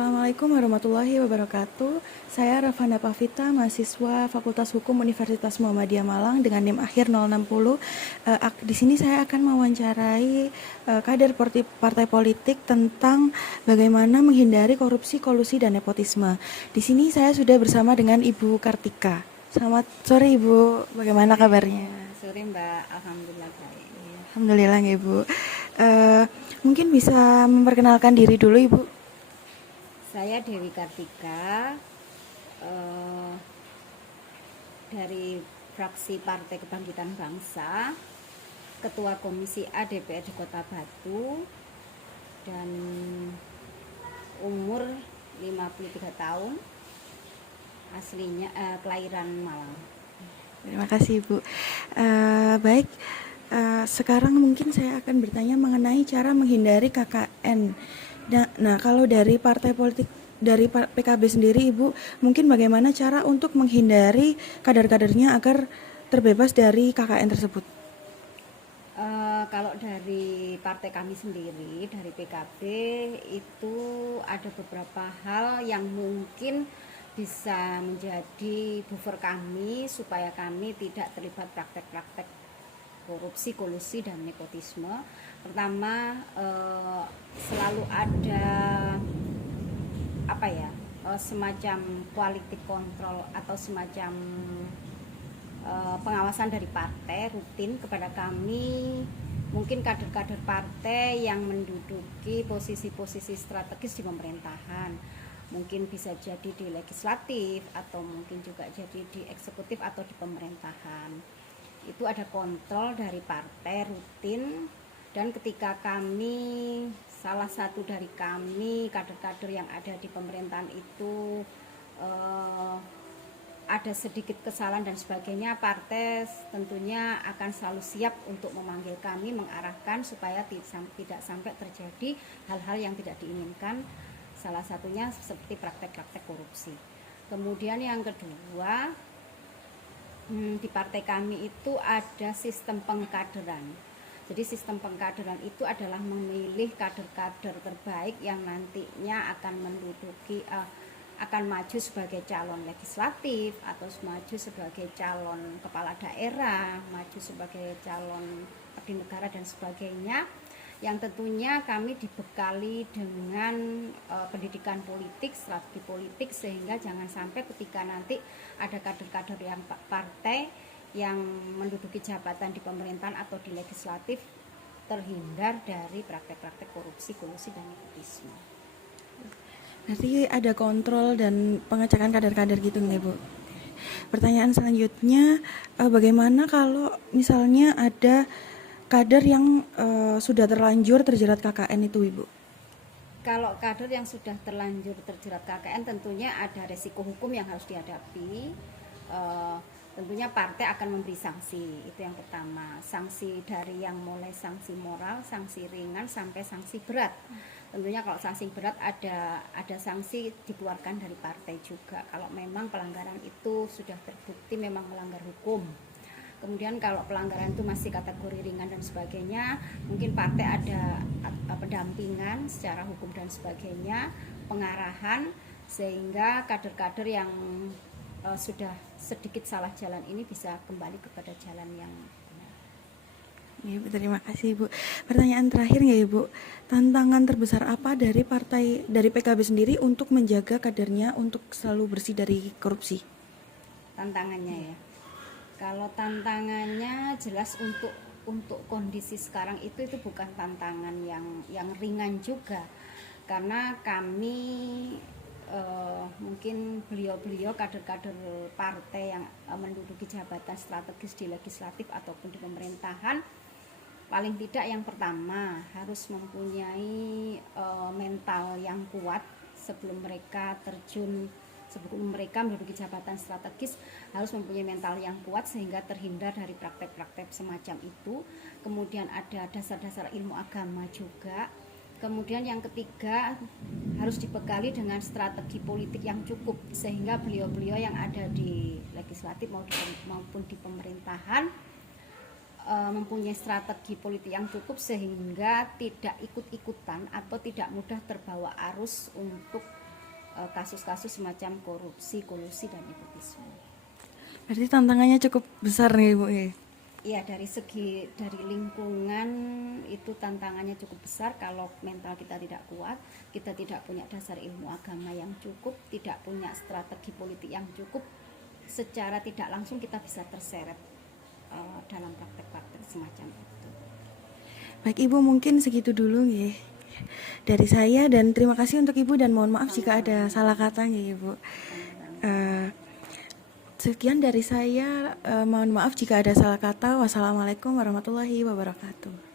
Assalamualaikum warahmatullahi wabarakatuh. Saya Ravanda Pavita, mahasiswa Fakultas Hukum Universitas Muhammadiyah Malang dengan NIM akhir 060. Di sini saya akan mewawancarai kader partai politik tentang bagaimana menghindari korupsi, kolusi, dan nepotisme. Di sini saya sudah bersama dengan Ibu Kartika. Selamat sore Ibu, bagaimana kabarnya? Sore Mbak, Alhamdulillah baik. Alhamdulillah Ibu. Mungkin bisa memperkenalkan diri dulu Ibu. Saya Dewi Kartika dari fraksi Partai Kebangkitan Bangsa, Ketua Komisi A DPRD Kota Batu, dan umur 53 tahun, aslinya kelahiran Malang. Terima kasih Ibu. Baik, sekarang mungkin saya akan bertanya mengenai cara menghindari KKN. Nah, kalau dari partai politik dari PKB sendiri Ibu, mungkin bagaimana cara untuk menghindari kader-kadernya agar terbebas dari KKN tersebut? Kalau dari partai kami sendiri, dari PKB, itu ada beberapa hal yang mungkin bisa menjadi buffer kami supaya kami tidak terlibat praktek-praktek korupsi, kolusi, dan nepotisme. Pertama, selalu ada semacam quality control atau semacam pengawasan dari partai rutin kepada kami, mungkin kader-kader partai yang menduduki posisi-posisi strategis di pemerintahan, mungkin bisa jadi di legislatif atau mungkin juga jadi di eksekutif atau di pemerintahan. Itu ada kontrol dari partai rutin, dan ketika kami, salah satu dari kami, kader-kader yang ada di pemerintahan itu ada sedikit kesalahan dan sebagainya, partai tentunya akan selalu siap untuk memanggil kami, mengarahkan supaya tidak sampai terjadi hal-hal yang tidak diinginkan, salah satunya seperti praktek-praktek korupsi. Kemudian yang kedua, di partai kami itu ada sistem pengkaderan. Jadi sistem pengkaderan itu adalah memilih kader-kader terbaik yang nantinya akan menduduki akan maju sebagai calon legislatif atau maju sebagai calon kepala daerah, maju sebagai calon abdi negara dan sebagainya, yang tentunya kami dibekali dengan pendidikan politik, strategi politik, sehingga jangan sampai ketika nanti ada kader-kader yang partai yang menduduki jabatan di pemerintahan atau di legislatif terhindar dari praktek-praktek korupsi, kolusi, dan nepotisme. Berarti ada kontrol dan pengecekan kader-kader gitu nggak Bu? Pertanyaan selanjutnya, bagaimana kalau misalnya ada kader yang sudah terlanjur terjerat KKN itu Ibu? Kalau kader yang sudah terlanjur terjerat KKN tentunya ada resiko hukum yang harus dihadapi. Tentunya partai akan memberi sanksi, itu yang pertama. Sanksi dari yang mulai sanksi moral, sanksi ringan sampai sanksi berat. Tentunya kalau sanksi berat ada sanksi dikeluarkan dari partai juga kalau memang pelanggaran itu sudah terbukti memang melanggar hukum. Kemudian kalau pelanggaran itu masih kategori ringan dan sebagainya, mungkin partai ada pendampingan secara hukum dan sebagainya, pengarahan, sehingga kader-kader yang sudah sedikit salah jalan ini bisa kembali kepada jalan yang benar. Ya, terima kasih Ibu. Pertanyaan terakhir ya Ibu, tantangan terbesar apa dari PKB sendiri untuk menjaga kadernya untuk selalu bersih dari korupsi? Tantangannya ya, kalau tantangannya jelas untuk kondisi sekarang itu bukan tantangan yang ringan juga, karena kami mungkin beliau-beliau kader-kader partai yang menduduki jabatan strategis di legislatif ataupun di pemerintahan, paling tidak yang pertama harus mempunyai mental yang kuat sebelum mereka menduduki jabatan strategis, harus mempunyai mental yang kuat sehingga terhindar dari praktek-praktek semacam itu. Kemudian ada dasar-dasar ilmu agama juga. Kemudian yang ketiga, harus dibekali dengan strategi politik yang cukup sehingga beliau-beliau yang ada di legislatif maupun di pemerintahan mempunyai strategi politik yang cukup sehingga tidak ikut-ikutan atau tidak mudah terbawa arus untuk kasus-kasus semacam korupsi, kolusi dan nepotisme. Berarti tantangannya cukup besar nih Ibu ya. Ya, dari lingkungan itu tantangannya cukup besar. Kalau mental kita tidak kuat, kita tidak punya dasar ilmu agama yang cukup, tidak punya strategi politik yang cukup, secara tidak langsung kita bisa terseret dalam praktek-praktek semacam itu. Baik Ibu, mungkin segitu dulu ya dari saya, dan terima kasih untuk Ibu, dan mohon maaf jika ada salah kata ya Ibu. Sekian dari saya, mohon maaf jika ada salah kata. Wassalamualaikum warahmatullahi wabarakatuh.